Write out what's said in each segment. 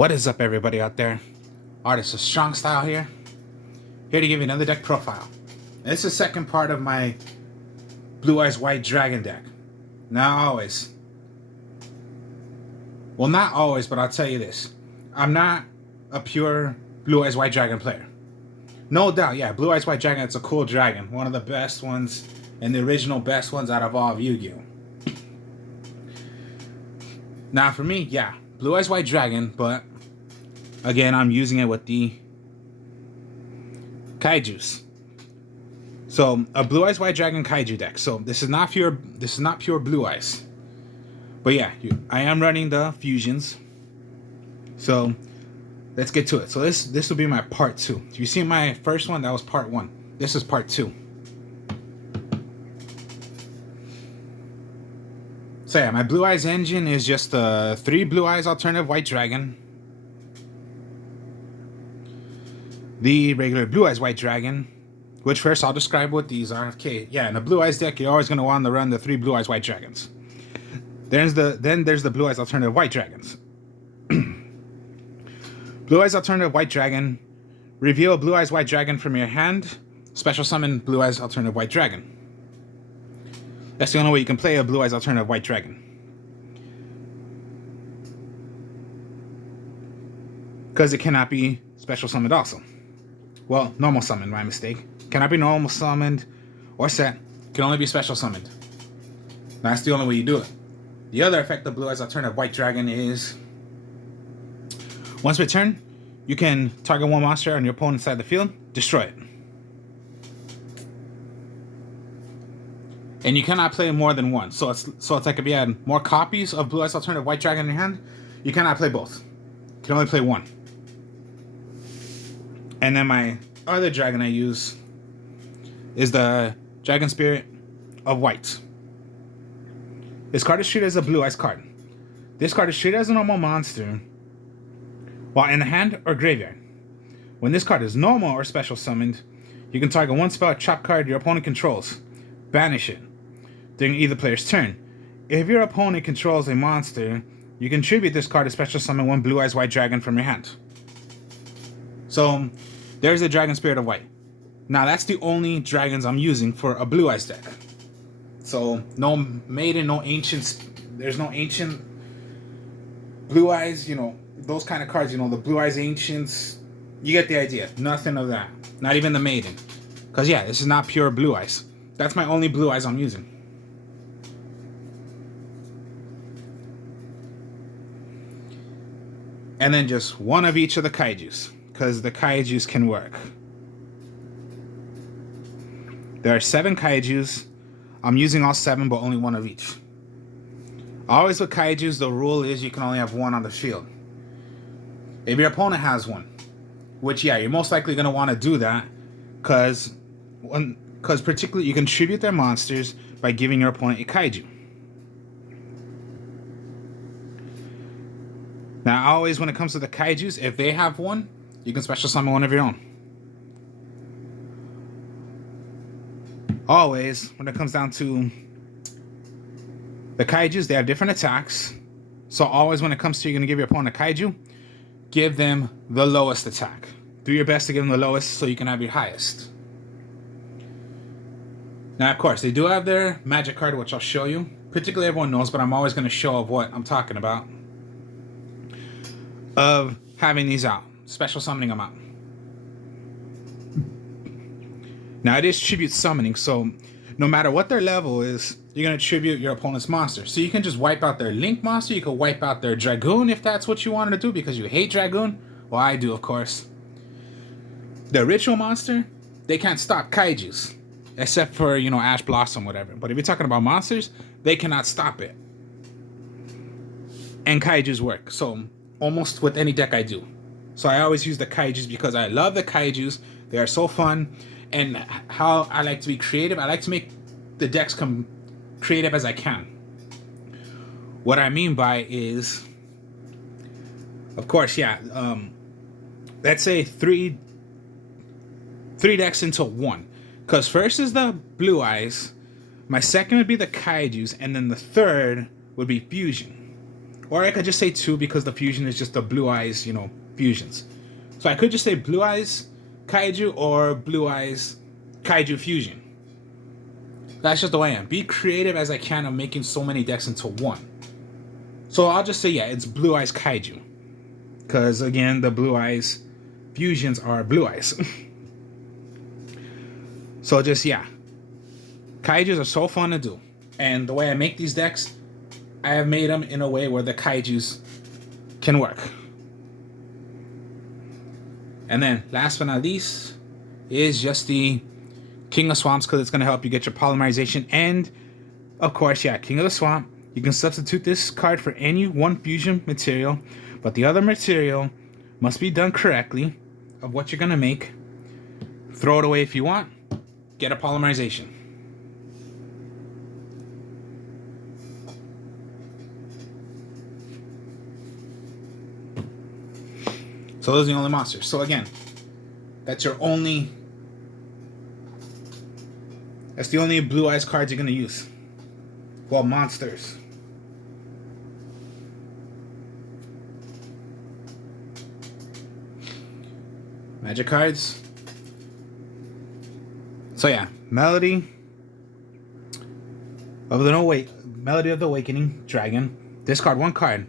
What is up, everybody out there? Artist of Strong Style here to give you another deck profile. This is the second part of my Blue Eyes White Dragon deck. Now always, well, not always, but I'll tell you this. I'm not a pure Blue Eyes White Dragon player. No doubt, yeah, Blue Eyes White Dragon, it's a cool dragon. One of the best ones, and the original best ones out of all of Yu-Gi-Oh! Now for me, yeah, Blue Eyes White Dragon, but again, I'm using it with the kaijus. So a Blue Eyes White Dragon kaiju deck. So this is not pure Blue Eyes. But yeah, I am running the fusions. So let's get to it. So this will be my part 2. If you see my first one, that was part 1. This is part 2. So yeah, my Blue Eyes engine is just a 3 Blue Eyes alternative White Dragon, the regular Blue Eyes White Dragon, which first I'll describe what these are. Okay, yeah, in a Blue Eyes deck, you're always going to want to run the 3 Blue Eyes White Dragons. Then there's the Blue Eyes alternative White Dragons. Blue Eyes alternative White Dragon, reveal a Blue Eyes White Dragon from your hand, special summon Blue Eyes alternative White Dragon. That's the only way you can play a Blue Eyes alternative White Dragon. Because it cannot be special summoned also. Well, normal summoned, my mistake. Cannot be normal summoned or set. Can only be special summoned. That's the only way you do it. The other effect of Blue Eyes alternative White Dragon is, once per turn, you can target one monster on your opponent's side of the field, destroy it. And you cannot play more than one. So it's like if you had more copies of Blue Eyes alternative White Dragon in your hand, you cannot play both. You can only play one. And then my other dragon I use is the Dragon Spirit of White. This card is treated as a Blue Eyes card. This card is treated as a normal monster while in the hand or graveyard. When this card is normal or special summoned, you can target one spell or trap card your opponent controls. Banish it during either player's turn. If your opponent controls a monster, you can tribute this card to special summon one Blue Eyes White Dragon from your hand. So there's the Dragon Spirit of White. Now that's the only dragons I'm using for a Blue Eyes deck. So no Maiden, no Ancients. There's no Ancient Blue Eyes, those kind of cards, the Blue Eyes Ancients. You get the idea. Nothing of that. Not even the Maiden. Because yeah, this is not pure Blue Eyes. That's my only Blue Eyes I'm using. And then just one of each of the kaijus, because the kaijus can work. There are 7 kaijus. I'm using all 7, but only one of each. Always with kaijus, the rule is you can only have one on the field. If your opponent has one, which yeah, you're most likely going to want to do that, because particularly you can tribute their monsters by giving your opponent a kaiju. Now, always when it comes to the kaijus, if they have one, you can special summon one of your own. Always, when it comes down to the kaijus, they have different attacks. So always when it comes to you're going to give your opponent a kaiju, give them the lowest attack. Do your best to give them the lowest so you can have your highest. Now, of course, they do have their magic card, which I'll show you. Particularly everyone knows, but I'm always going to show of what I'm talking about. Of having these out. Special summoning them out. Now, it is tribute summoning, so no matter what their level is, you're going to tribute your opponent's monster. So you can just wipe out their Link monster. You can wipe out their Dragoon if that's what you wanted to do because you hate Dragoon. Well, I do, of course. The Ritual monster, they can't stop kaijus. Except for, Ash Blossom, whatever. But if you're talking about monsters, they cannot stop it. And kaijus work. So, almost with any deck I do. So, I always use the kaijus because I love the kaijus. They are so fun. And how I like to be creative, I like to make the decks come creative as I can. What I mean by is, of course, yeah. Let's say three decks into one. Because first is the Blue Eyes, my second would be the kaijus, and then the third would be fusion. Or I could just say 2 because the fusion is just the Blue Eyes, you know, fusions. So I could just say Blue Eyes Kaiju or Blue Eyes Kaiju Fusion. That's just the way I am. Be creative as I can of making so many decks into one. So I'll just say, yeah, it's Blue Eyes Kaiju. Because, again, the Blue Eyes fusions are Blue Eyes. So just, yeah. Kaijus are so fun to do. And the way I make these decks, I have made them in a way where the Kaijus can work. And then, last but not least, is just the King of Swamps, because it's going to help you get your polymerization. And, of course, yeah, King of the Swamp. You can substitute this card for any one fusion material, but the other material must be done correctly of what you're going to make. Throw it away if you want. Get a polymerization. So those are the only monsters. So again, that's the only Blue Eyes cards you're going to use. Well, monsters. Magic cards. So yeah, Melody of the Awakening Dragon. Discard 1 card.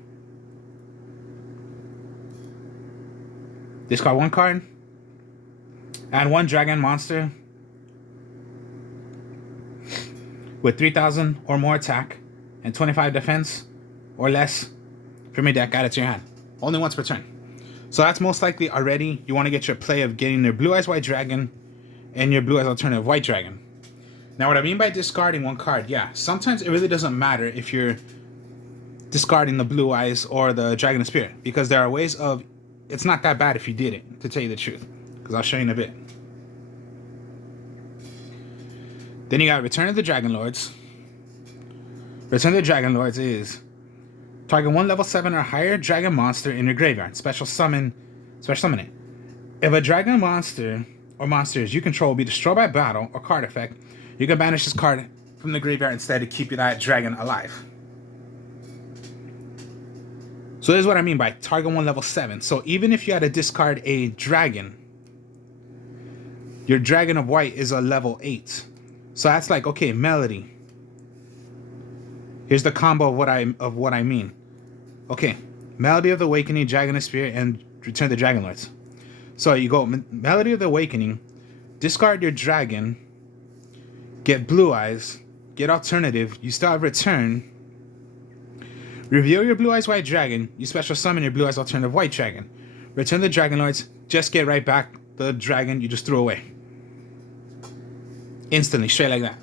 Discard 1 card. Add 1 dragon monster with 3,000 or more attack and 25 defense or less from your deck added to your hand. Only once per turn. So that's most likely already you want to get your play of getting your Blue Eyes White Dragon and your Blue Eyes Alternative White Dragon. Now what I mean by discarding 1 card, yeah, sometimes it really doesn't matter if you're discarding the Blue Eyes or the Dragon of Spirit, because there are ways of, it's not that bad if you did it, to tell you the truth, because I'll show you in a bit. Then you got Return of the Dragon Lords. Return of the Dragon Lords is target 1 level 7 or higher dragon monster in your graveyard. Special summon it. If a dragon monster or monsters you control will be destroyed by battle or card effect, you can banish this card from the graveyard instead to keep that dragon alive. So this is what I mean by target 1 level 7. So even if you had to discard a dragon, your Dragon of White is a level 8. So that's like, okay, Melody. Here's the combo of what I mean. Okay, Melody of the Awakening, Dragon of Spirit, and Return of the Dragon Lords. So you go Melody of the Awakening, discard your dragon, get Blue Eyes, get Alternative, you still have Return, reveal your Blue Eyes White Dragon, you special summon your Blue Eyes Alternative White Dragon. Return the Dragon Lords, just get right back the dragon you just threw away. Instantly, straight like that.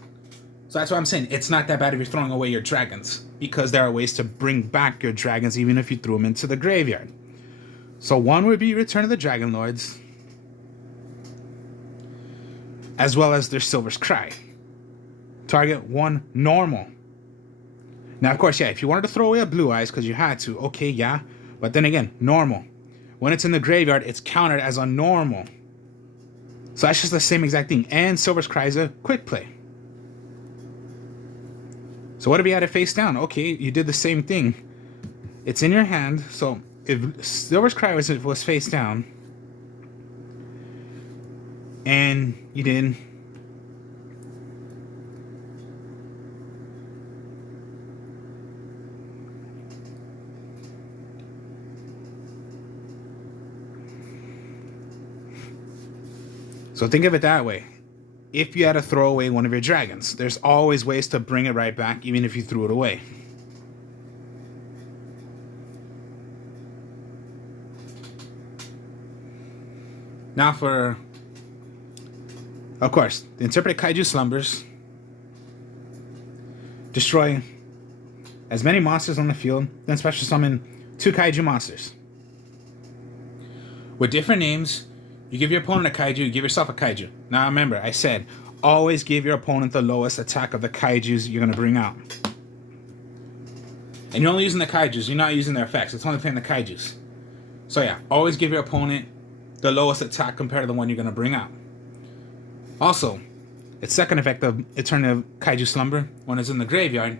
So that's what I'm saying. It's not that bad if you're throwing away your dragons, because there are ways to bring back your dragons even if you threw them into the graveyard. So 1 would be Return of the Dragon Lords, as well as their Silver's Cry. Target 1 normal. Now, of course, yeah, if you wanted to throw away a Blue Eyes because you had to, okay, yeah. But then again, normal. When it's in the graveyard, it's counted as a normal. So that's just the same exact thing. And Silver's Cry is a quick play. So what if you had it face down? Okay, you did the same thing. It's in your hand. So if Silver's Cry was face down, and you did so think of it that way. If you had to throw away one of your dragons, there's always ways to bring it right back, even if you threw it away. Now for, of course, the Interpreted Kaiju Slumbers. Destroy as many monsters on the field, then special summon 2 Kaiju monsters. With different names, you give your opponent a Kaiju, you give yourself a Kaiju. Now remember, I said, always give your opponent the lowest attack of the Kaijus you're going to bring out. And you're only using the Kaijus, you're not using their effects. It's only playing the Kaijus. So yeah, always give your opponent the lowest attack compared to the one you're going to bring out. Also, its second effect of Eternal Kaiju Slumber, when it's in the graveyard,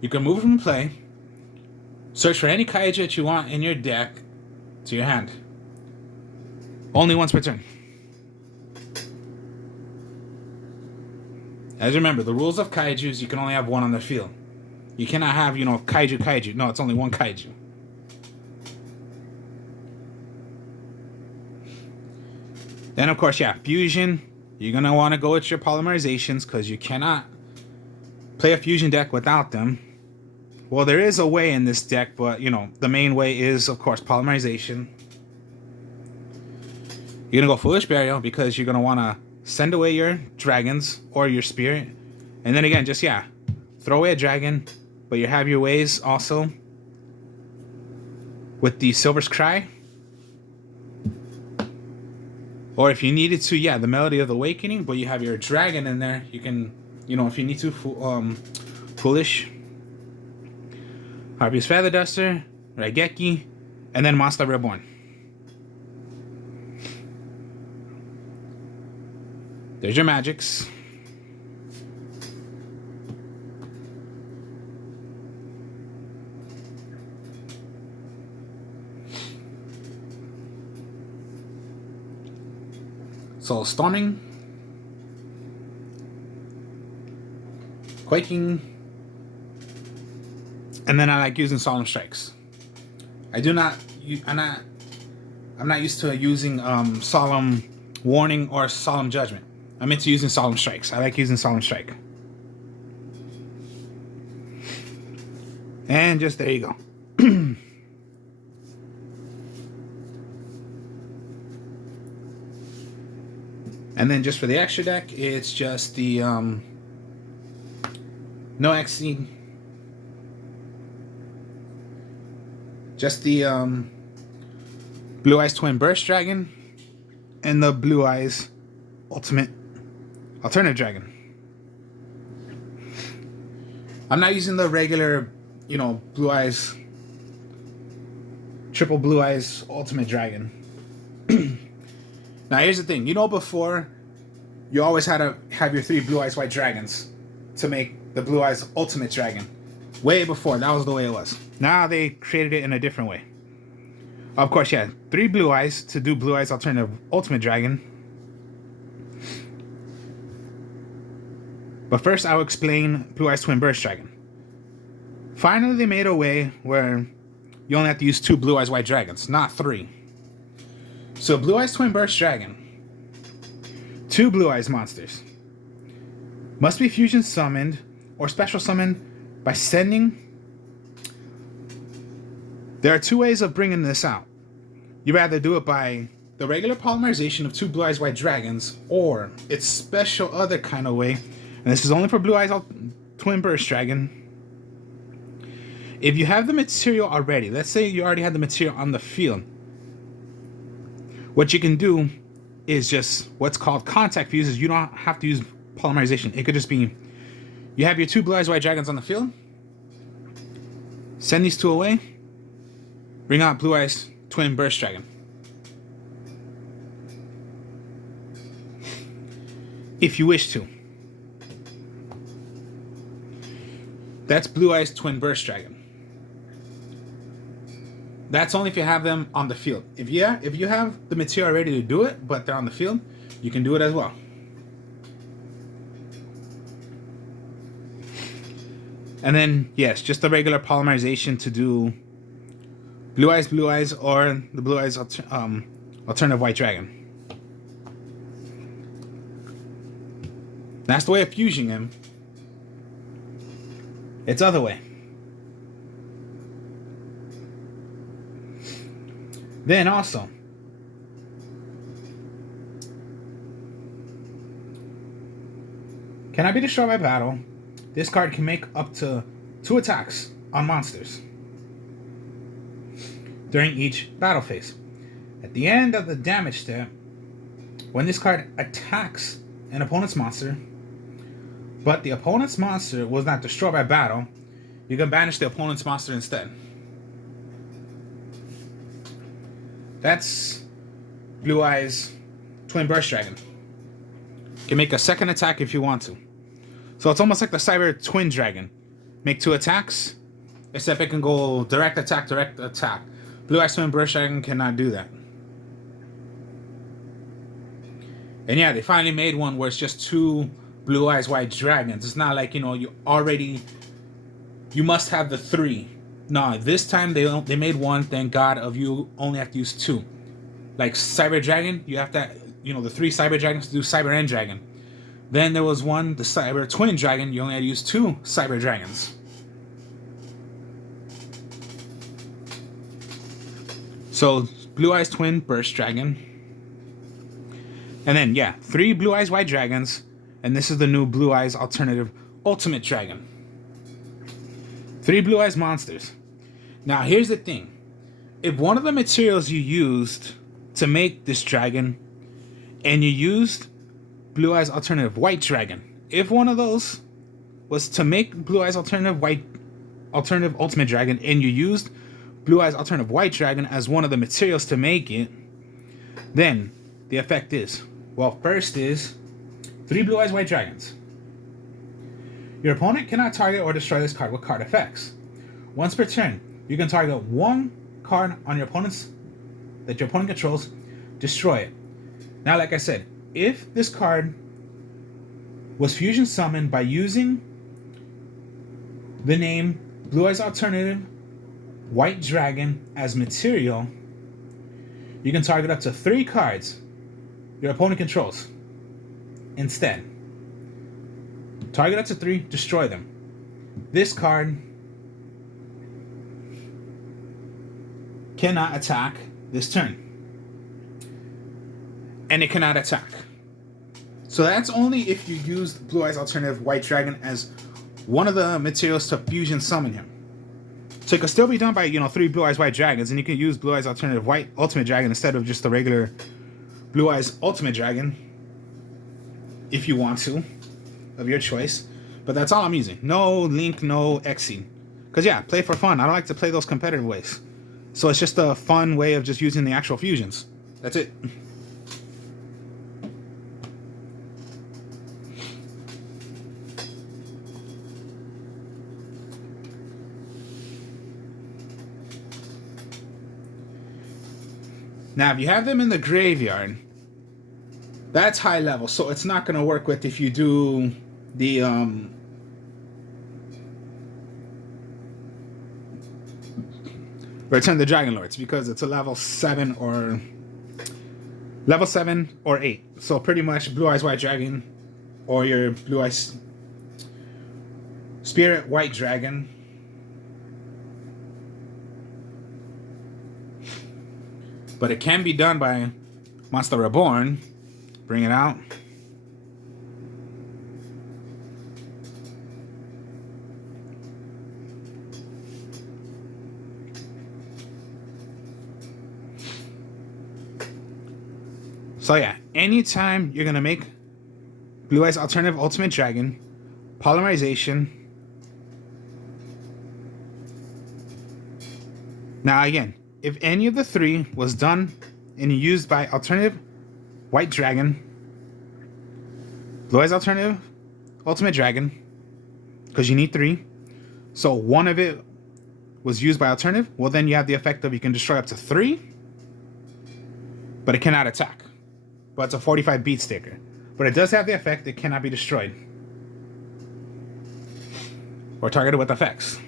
you can move it from play, Search for any kaiju that you want in your deck to your hand. Only once per turn. As remember, the rules of kaijus, you can only have one on the field. You cannot have, kaiju. No, it's only one kaiju. Then, of course, fusion. You're going to want to go with your polymerizations because you cannot play a fusion deck without them. Well, there is a way in this deck, but, the main way is, of course, polymerization. You're going to go Foolish Burial because you're going to want to send away your dragons or your spirit. And then again, just, throw away a dragon, but you have your ways also with the Silver's Cry. Or if you needed to, the Melody of the Awakening, but you have your dragon in there, you can, if you need to, Foolish, Harpy's Feather Duster, Raigeki, and then Monster Reborn. There's your magics. So Storming, Quaking, and then I like using Solemn Strikes. I'm not used to using Solemn Warning or Solemn Judgment. I'm into using Solemn Strikes. I like using Solemn Strike. And just there you go. And then just for the extra deck, it's just the no XC. Just the Blue Eyes Twin Burst Dragon and the Blue Eyes Ultimate Alternative Dragon. I'm not using the regular, Blue Eyes, triple Blue Eyes Ultimate Dragon. Now here's the thing, before you always had to have your 3 Blue Eyes White Dragons to make the Blue Eyes Ultimate Dragon. Way before, that was the way it was. Now they created it in a different way. Of course, 3 Blue Eyes to do Blue Eyes Alternative Ultimate Dragon. But first I'll explain Blue Eyes Twin Burst Dragon. Finally they made a way where you only have to use 2 Blue Eyes White Dragons, not 3. So Blue Eyes Twin Burst Dragon, 2 Blue Eyes monsters, must be fusion summoned or special summoned by sending. There are 2 ways of bringing this out. You rather do it by the regular polymerization of 2 Blue Eyes White Dragons, or its special other kind of way, and this is only for Blue Eyes Twin Burst Dragon. If you have the material already, let's say you already have the material on the field, what you can do is just what's called contact fuses. You don't have to use polymerization. It could just be, you have your 2 Blue Eyes White Dragons on the field, send these 2 away, bring out Blue Eyes Twin Burst Dragon. If you wish to. That's Blue Eyes Twin Burst Dragon. That's only if you have them on the field. If you have the material ready to do it, but they're on the field, you can do it as well. And then, yes, just the regular polymerization to do Blue Eyes, or the Blue Eyes Alternative White Dragon. That's the way of fusing him. It's other way. Then also, cannot be destroyed by battle. This card can make up to 2 attacks on monsters during each battle phase. At the end of the damage step, when this card attacks an opponent's monster, but the opponent's monster was not destroyed by battle, you can banish the opponent's monster instead. That's Blue Eyes Twin Burst Dragon. You can make a second attack if you want to. So it's almost like the Cyber Twin Dragon. Make 2 attacks, except it can go direct attack, direct attack. Blue Eyes Twin Burst Dragon cannot do that. And yeah, they finally made one where it's just 2 Blue Eyes White Dragons. It's not like, you know, you must have the 3. No, this time they made one, thank God, of you only have to use 2. Like Cyber Dragon, you have to, you know, the 3 Cyber Dragons to do Cyber End Dragon. Then there was one, the Cyber Twin Dragon, you only had to use 2 Cyber Dragons. So, Blue Eyes Twin Burst Dragon. And then, yeah, 3 Blue Eyes White Dragons. And this is the new Blue Eyes Alternative Ultimate Dragon. 3 Blue Eyes monsters. Now, here's the thing. If one of the materials you used to make this dragon, and you used Blue Eyes Alternative White Dragon, if one of those was to make Blue Eyes Alternative Ultimate Dragon, and you used Blue Eyes Alternative White Dragon as one of the materials to make it, then the effect is, well, first is 3 Blue Eyes White Dragons. Your opponent cannot target or destroy this card with card effects. Once per turn, you can target 1 card on your opponent's that your opponent controls, destroy it. Now, like I said, if this card was fusion summoned by using the name Blue Eyes Alternative White Dragon as material, you can target up to 3 cards your opponent controls. Instead, target up to 3, destroy them. This card cannot attack this turn. And it cannot attack. So that's only if you use Blue Eyes Alternative White Dragon as one of the materials to fusion summon him. So it could still be done by, you know, 3 Blue Eyes White Dragons, and you can use Blue Eyes Alternative White Ultimate Dragon instead of just the regular Blue Eyes Ultimate Dragon, if you want to, of your choice. But that's all I'm using. No Link, no Xing. Because yeah, play for fun. I don't like to play those competitive ways. So it's just a fun way of just using the actual fusions. That's it. Now, if you have them in the graveyard, that's high level, so it's not going to work with if you do the Return the Dragon Lords, because it's a level 7 or 8. So pretty much Blue Eyes White Dragon or your Blue Eyes Spirit White Dragon. But it can be done by Monster Reborn. Bring it out. So yeah, anytime you're gonna make Blue Eyes Alternative Ultimate Dragon, Polymerization. Now again, if any of the 3 was done and used by Alternative White Dragon, Blue Eyes Alternative Ultimate Dragon, because you need 3, so one of it was used by Alternative, well then you have the effect of you can destroy up to 3, but it cannot attack. But it's a 45 beat sticker. But it does have the effect, it cannot be destroyed or targeted with effects.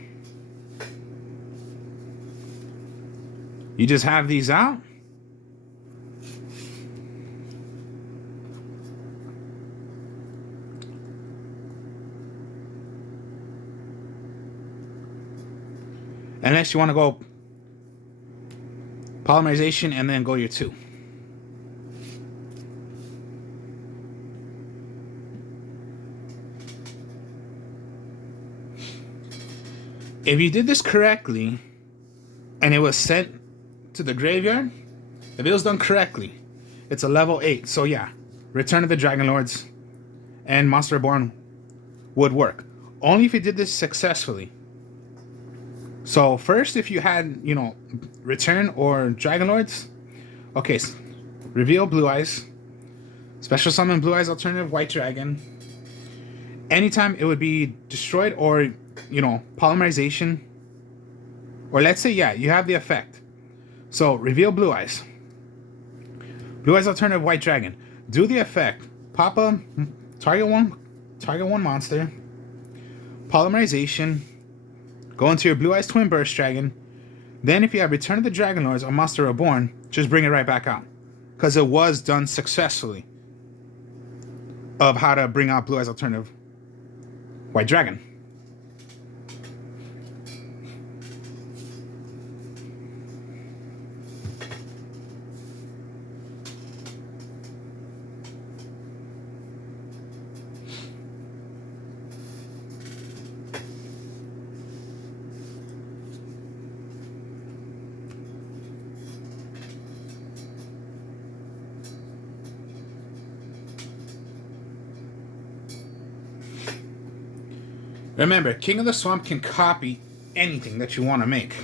You just have these out. Unless you want to go Polymerization and then go your 2. If you did this correctly and it was sent to the graveyard, if it was done correctly, it's a level 8. So yeah, Return of the Dragon Lords and Monster Reborn would work. Only if you did this successfully. So first, if you had, you know, Return or Dragon Lords, okay, so reveal Blue Eyes, special summon Blue Eyes Alternative White Dragon. Anytime it would be destroyed or, you know, Polymerization Or let's say, yeah, you have the effect. So reveal Blue Eyes. Blue Eyes Alternative White Dragon. Do the effect. Pop a target one monster. Polymerization. Go into your Blue Eyes Twin Burst Dragon. Then if you have Return of the Dragon Lords or Monster Reborn, just bring it right back out. Because it was done successfully. Of how to bring out Blue Eyes Alternative White Dragon. Remember, King of the Swamp can copy anything that you want to make.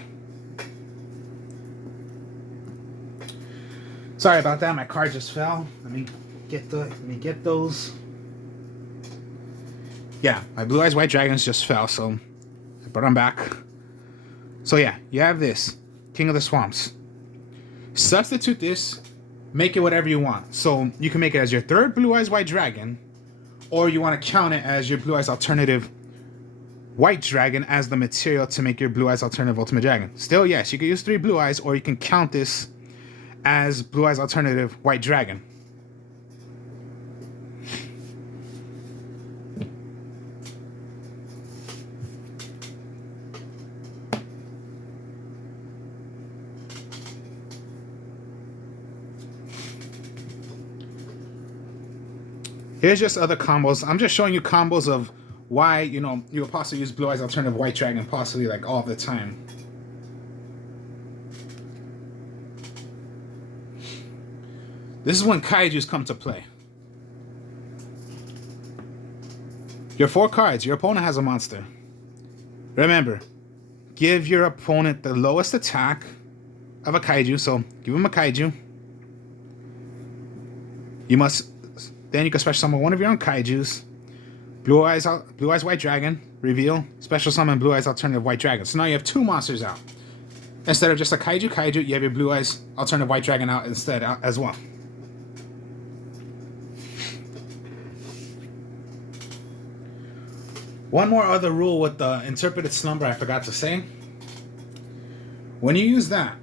Sorry about that, my card just fell. Let me get those. Yeah, my Blue Eyes White Dragons just fell, so I brought them back. So yeah, you have this, King of the Swamps. Substitute this, make it whatever you want. So you can make it as your third Blue Eyes White Dragon, or you want to count it as your Blue Eyes Alternative White Dragon as the material to make your Blue Eyes Alternative Ultimate Dragon. Still, yes, you can use 3 Blue Eyes, or you can count this as Blue Eyes Alternative White Dragon. Here's just other combos. I'm just showing you combos of why, you know, you would possibly use Blue Eyes Alternative White Dragon possibly like all the time. This is when kaijus come to play. Your 4 cards, your opponent has a monster. Remember, give your opponent the lowest attack of a kaiju, so give him a kaiju. Then you can special summon one of your own kaijus. Blue Eyes White Dragon, reveal, special summon Blue Eyes Alternative White Dragon. So now you have 2 monsters out. Instead of just a kaiju, you have your Blue Eyes Alternative White Dragon out instead as well. One more other rule with the interpreted slumber I forgot to say. When you use that,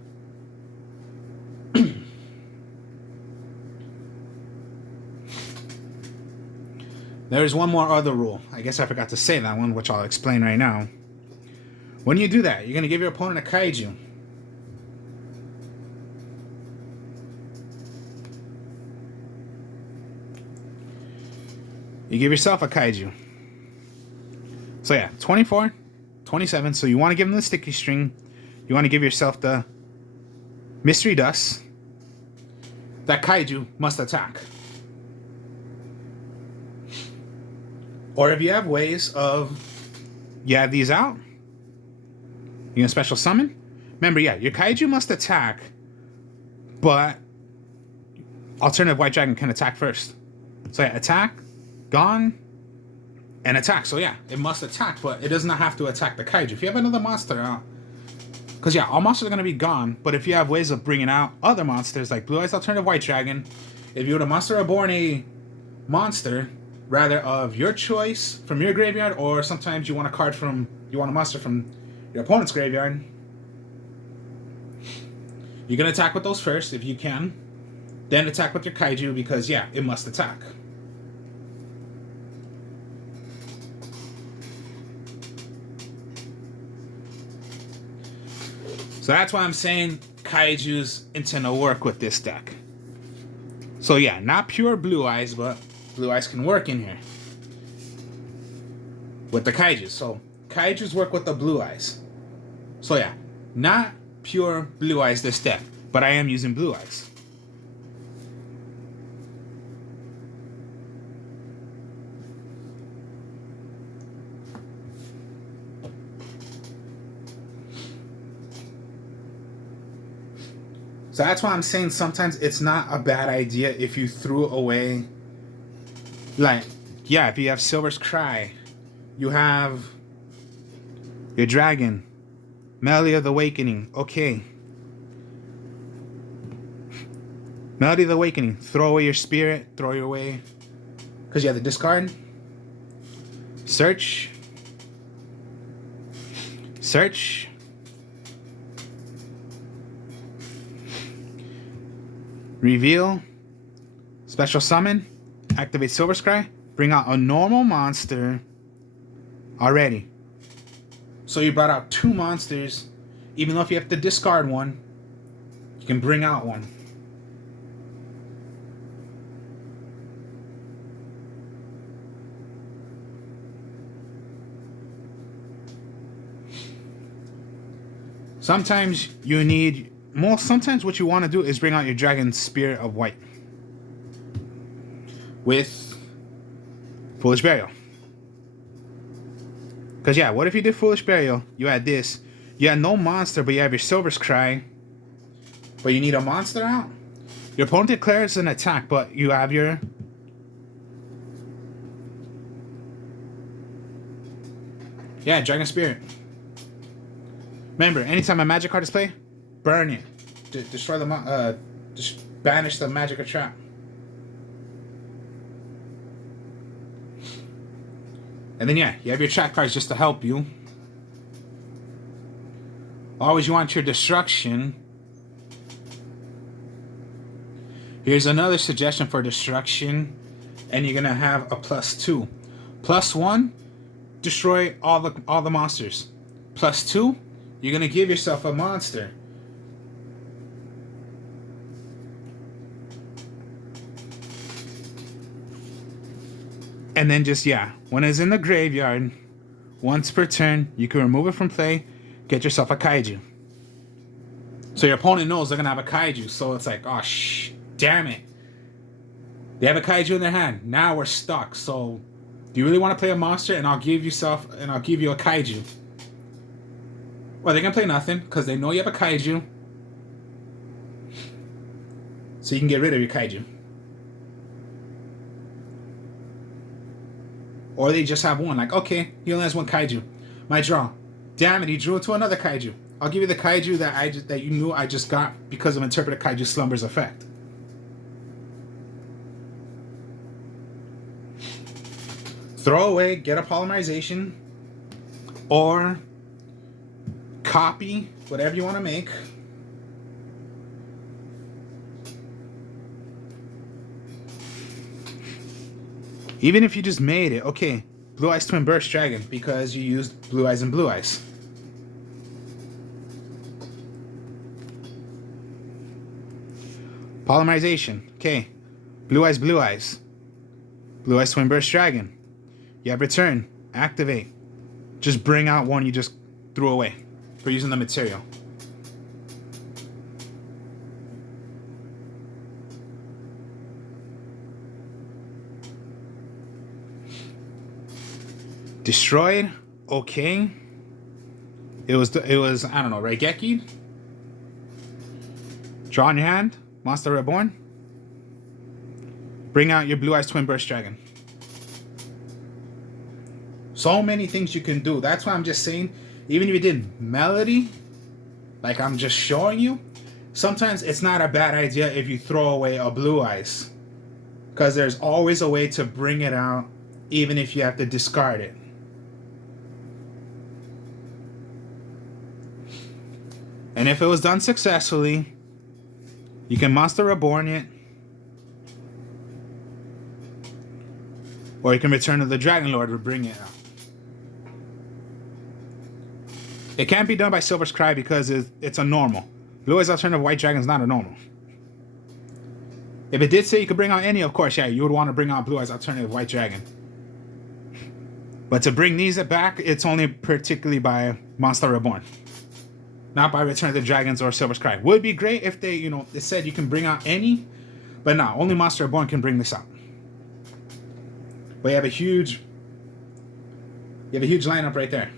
there's one more other rule. I guess I forgot to say that one, which I'll explain right now. When you do that, you're going to give your opponent a kaiju. You give yourself a kaiju. So yeah, 24, 27. So you want to give them the sticky string. You want to give yourself the mystery dust. That kaiju must attack. Or if you have ways of, you have these out, you're going to special summon. Remember, yeah, your kaiju must attack, but Alternative White Dragon can attack first. So yeah, attack, gone, and attack. So yeah, it must attack, but it does not have to attack the kaiju. If you have another monster out, because yeah, all monsters are going to be gone, but if you have ways of bringing out other monsters, like Blue Eyes Alternative White Dragon, if you were to Monster Reborn a monster, rather of your choice from your graveyard, or sometimes you want a monster from your opponent's graveyard, you're going to attack with those first if you can, then attack with your kaiju because yeah, it must attack. So that's why I'm saying kaijus intend to work with this deck. So yeah, not pure Blue Eyes, but Blue Eyes can work in here with the kaijus. So kaijus work with the Blue Eyes. So yeah, not pure Blue Eyes this deck, but I am using Blue Eyes. So that's why I'm saying sometimes it's not a bad idea if you threw away, like, yeah, if you have Silver's Cry, you have your dragon, Melody of the Awakening. Okay. Melody of the Awakening. Throw away your spirit. Throw it away. Because you have to discard. Search. Search. Reveal. Special summon. Activate Silver Scry. Bring out a normal monster. Already. So you brought out 2 monsters. Even though if you have to discard one, you can bring out one. Sometimes you need more. Sometimes what you want to do is bring out your Dragon Spirit of White with Foolish Burial. Because yeah, what if you did Foolish Burial? You had this. You had no monster, but you have your Silver Scry. But you need a monster out. Your opponent declares an attack, but you have your... Yeah, Dragon Spirit. Remember, anytime a magic card is played, burn it. Destroy the just banish the magic or trap. And then yeah, you have your trap cards just to help you. Always you want your destruction. Here's another suggestion for destruction. And you're gonna have a +2. +1, destroy all the monsters. +2, you're gonna give yourself a monster. And then just, yeah, when it's in the graveyard, once per turn, you can remove it from play, get yourself a kaiju. So your opponent knows they're gonna have a kaiju, so it's like, oh damn it. They have a kaiju in their hand. Now we're stuck. So do you really want to play a monster and I'll give you a kaiju? Well, they can play nothing because they know you have a kaiju. So you can get rid of your kaiju. Or they just have one. Like, okay, he only has one kaiju. My draw. Damn it, he drew into another kaiju. I'll give you the kaiju that you knew I just got because of Interpreted Kaiju Slumber's effect. Throw away, get a polymerization, or copy whatever you want to make. Even if you just made it, okay, Blue Eyes Twin Burst Dragon because you used Blue Eyes and Blue Eyes. Polymerization, okay, Blue Eyes, Blue Eyes. Blue Eyes Twin Burst Dragon. You have return, activate. Just bring out one you just threw away for using the material. Destroyed, okay. It was I don't know, Raigeki. Draw in your hand, Monster Reborn. Bring out your Blue Eyes Twin Burst Dragon. So many things you can do. That's why I'm just saying, even if you did Melody, like I'm just showing you, sometimes it's not a bad idea if you throw away a Blue Eyes. Because there's always a way to bring it out, even if you have to discard it. And if it was done successfully, you can Monster Reborn it. Or you can Return to the Dragon Lord to bring it out. It can't be done by Silver Scry because it's a normal. Blue Eyes Alternative White Dragon is not a normal. If it did say you could bring out any, of course, yeah, you would want to bring out Blue Eyes Alternative White Dragon. But to bring these back, it's only particularly by Monster Reborn. Not by Return of the Dragons or Silver Scry. Would be great if they, they said you can bring out any, but no, only Monster Reborn can bring this out. But you have a huge lineup right there.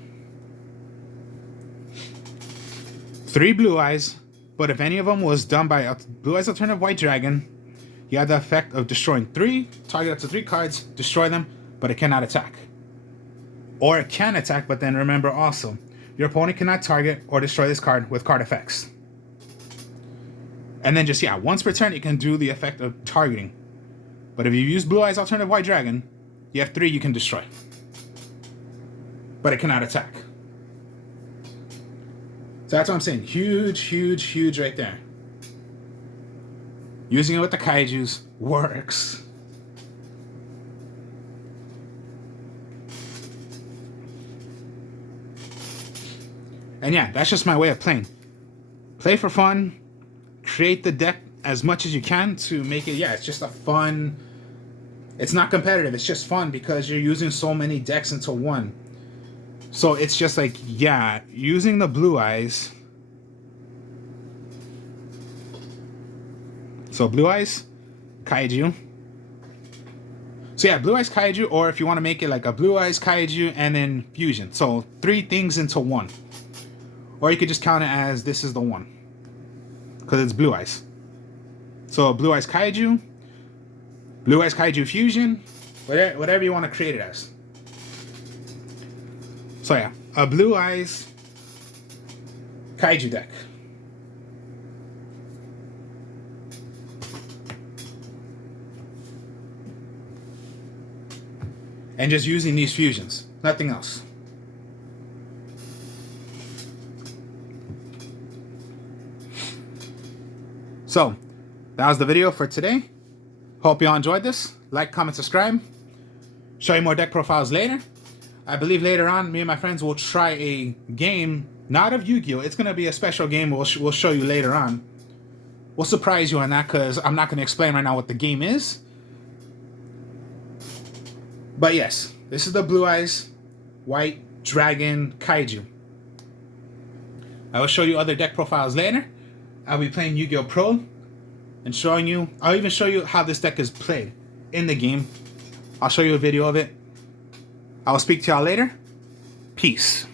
3 Blue Eyes, but if any of them was done by Blue Eyes Alternative White Dragon, you have the effect of destroying 3, target up to 3 cards, destroy them, but it cannot attack. Or it can attack, but then remember also, your opponent cannot target or destroy this card with card effects. And then just, yeah, once per turn, it can do the effect of targeting. But if you use Blue Eyes Alternative White Dragon, you have 3 you can destroy. But it cannot attack. So that's what I'm saying. Huge, huge, huge right there. Using it with the kaijus works. And yeah, that's just my way of playing. Play for fun. Create the deck as much as you can to make it, yeah, it's just a fun... It's not competitive, it's just fun because you're using so many decks into one. So it's just like, yeah, using the Blue Eyes. So Blue Eyes, Kaiju. So yeah, Blue Eyes Kaiju, or if you want to make it like a Blue Eyes Kaiju and then Fusion. So 3 things into one. Or you could just count it as this is the one. Because it's Blue Eyes. So Blue Eyes Kaiju, Blue Eyes Kaiju Fusion, whatever you want to create it as. So yeah, a Blue Eyes Kaiju deck. And just using these fusions, nothing else. So, that was the video for today. Hope you all enjoyed this. Like, comment, subscribe. Show you more deck profiles later. I believe later on, me and my friends will try a game, not of Yu-Gi-Oh! It's going to be a special game we'll show you later on. We'll surprise you on that because I'm not going to explain right now what the game is. But yes, this is the Blue Eyes White Dragon Kaiju. I will show you other deck profiles later. I'll be playing Yu-Gi-Oh! Pro and showing you, I'll even show you how this deck is played in the game. I'll show you a video of it. I will speak to y'all later. Peace.